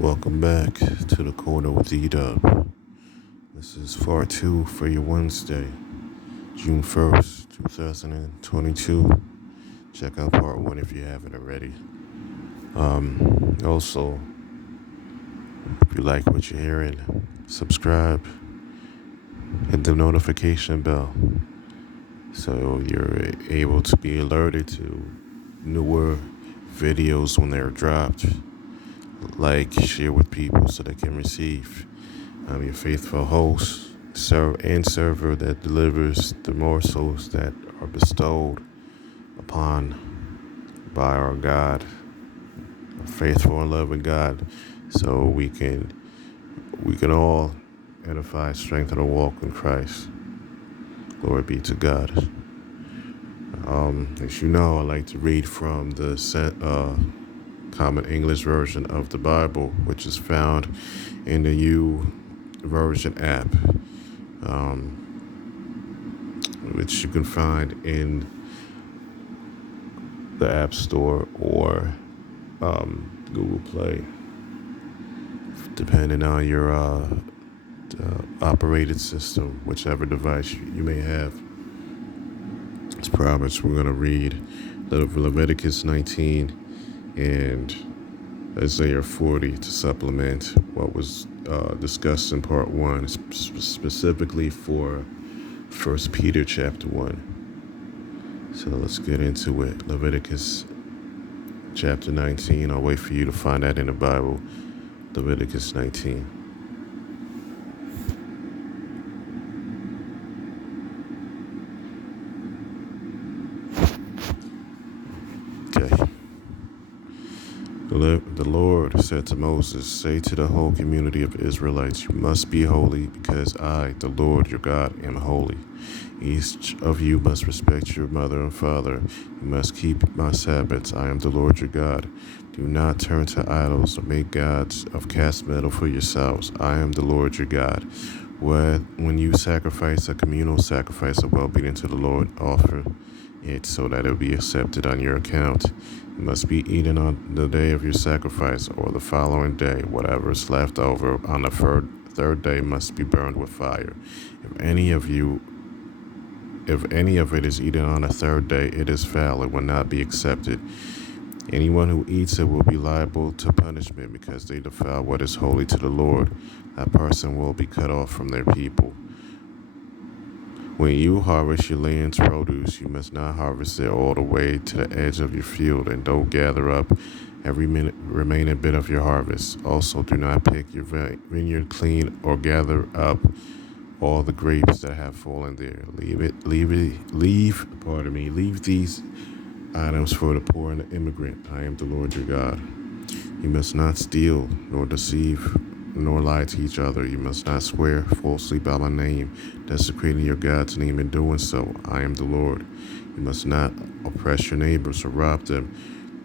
Welcome back to the corner with E-Dub. This is part 2 for your Wednesday, June 1st, 2022. Check out part 1 if you haven't already. Also, if you like what you're hearing, subscribe, hit the notification bell so you're able to be alerted to newer videos when they're dropped. Like, share with people so they can receive. I'm your faithful host, server that delivers the morsels that are bestowed upon by our God, a faithful and loving God, so we can all edify, strengthen, and walk in Christ. Glory be to God. As you know, I like to read from the Common English Version of the Bible, which is found in the U Version app, which you can find in the App Store or Google Play, depending on your operated system, whichever device you may have. As promised, we're going to read Leviticus 19 and Isaiah 40 to supplement what was discussed in part 1, specifically for 1 Peter chapter 1. So let's get into it. Leviticus chapter 19. I'll wait for you to find that in the Bible. Leviticus 19. Okay. The Lord said to Moses, "Say to the whole community of Israelites, you must be holy, because I, the Lord your God, am holy. Each of you must respect your mother and father. You must keep my Sabbaths. I am the Lord your God. Do not turn to idols or make gods of cast metal for yourselves. I am the Lord your God. When you sacrifice a communal sacrifice of well-being to the Lord, offer it so that it will be accepted on your account. It must be eaten on the day of your sacrifice or the following day. Whatever is left over on the third day must be burned with fire. If any of it is eaten on the third day, it is foul. It will not be accepted. Anyone who eats it will be liable to punishment because they defile what is holy to the Lord. That person will be cut off from their people. When you harvest your land's produce, you must not harvest it all the way to the edge of your field, and don't gather up every remaining bit of your harvest. Also, do not pick your vineyard clean or gather up all the grapes that have fallen there. Leave these items for the poor and the immigrant. I am the Lord your God. You must not steal, nor deceive, nor lie to each other. You must not swear falsely by my name, desecrating your God's name in doing so. I am the Lord. You must not oppress your neighbors or rob them.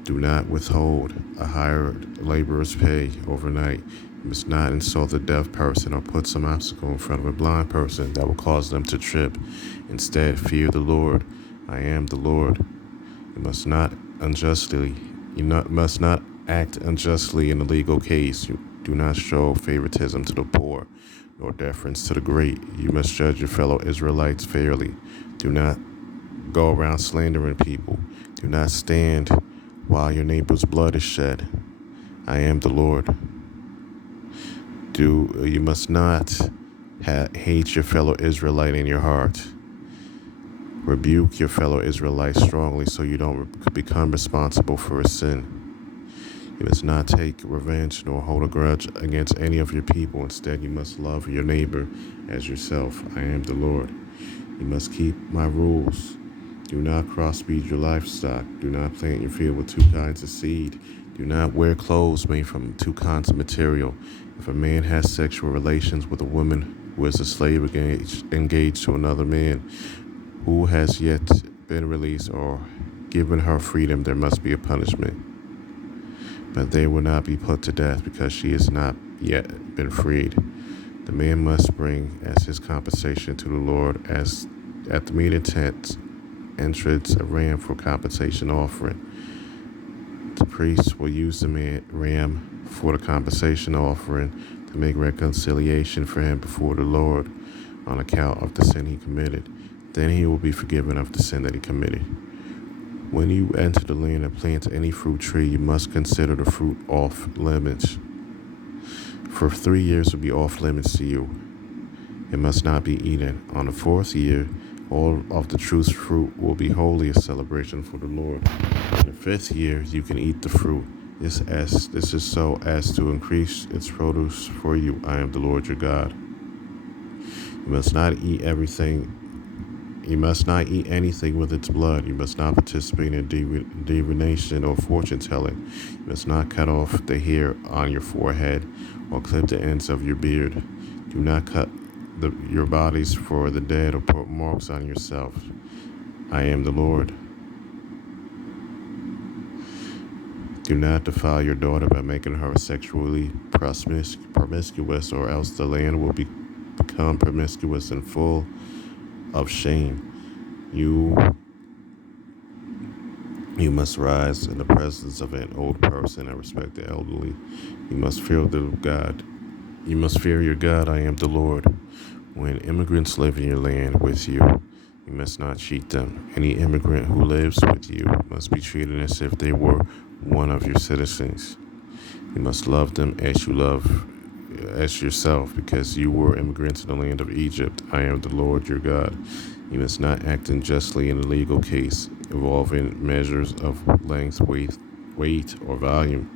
Do not withhold a hired laborer's pay overnight. You must not insult a deaf person or put some obstacle in front of a blind person that will cause them to trip. Instead, fear the Lord. I am the Lord. You must not act unjustly in a legal case. You do not show favoritism to the poor, nor deference to the great. You must judge your fellow Israelites fairly. Do not go around slandering people. Do not stand while your neighbor's blood is shed. I am the Lord. You must not hate your fellow Israelite in your heart. Rebuke your fellow Israelites strongly so you don't become responsible for a sin. You must not take revenge nor hold a grudge against any of your people. Instead, you must love your neighbor as yourself. I am the Lord. You must keep my rules. Do not crossbreed your livestock. Do not plant your field with two kinds of seed. Do not wear clothes made from two kinds of material. If a man has sexual relations with a woman who is a slave engaged to another man who has yet been released or given her freedom, there must be a punishment. But they will not be put to death because she has not yet been freed. The man must bring as his compensation to the Lord as at the meeting tent entrance a ram for compensation offering. priest will use the ram for the compensation offering to make reconciliation for him before the Lord on account of the sin he committed. Then he will be forgiven of the sin that he committed. When you enter the land and plant any fruit tree, you must consider the fruit off limits. For 3 years it will be off limits to you. It must not be eaten. On the 4th year, all of the true fruit will be holy, a celebration for the Lord. In the 5th year, you can eat the fruit. This is so as to increase its produce for you. I am the Lord your God. You must not eat everything. You must not eat anything with its blood. You must not participate in divination or fortune telling. You must not cut off the hair on your forehead or clip the ends of your beard. Do not cut your bodies for the dead or put marks on yourself. I am the Lord. Do not defile your daughter by making her sexually promiscuous, or else the land will become promiscuous and full of shame. You must rise in the presence of an old person and respect the elderly. You must fear God. You must fear your God. I am the Lord. When immigrants live in your land with you, you must not cheat them. Any immigrant who lives with you must be treated as if they were one of your citizens. You must love them as you love as yourself, because you were immigrants in the land of Egypt. I am the Lord your God. You must not act unjustly in a legal case involving measures of length, weight, or volume.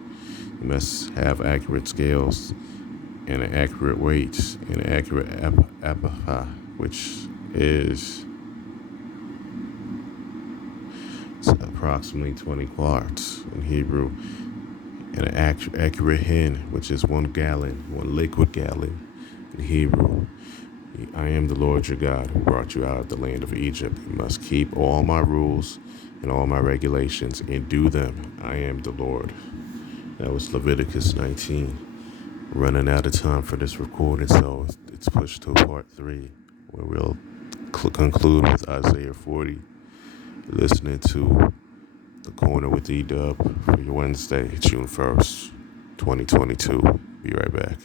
You must have accurate scales and an accurate weight and an accurate apapa, which is approximately 20 quarts in Hebrew, and an accurate hin, which is 1 gallon, 1 liquid gallon in Hebrew. I am the Lord your God who brought you out of the land of Egypt. You must keep all my rules and all my regulations and do them. I am the Lord. That was Leviticus 19. Running out of time for this recording, so it's pushed to part 3, where we'll conclude with Isaiah 40. Listening to The Corner with E-Dub for your Wednesday, June 1st, 2022. Be right back.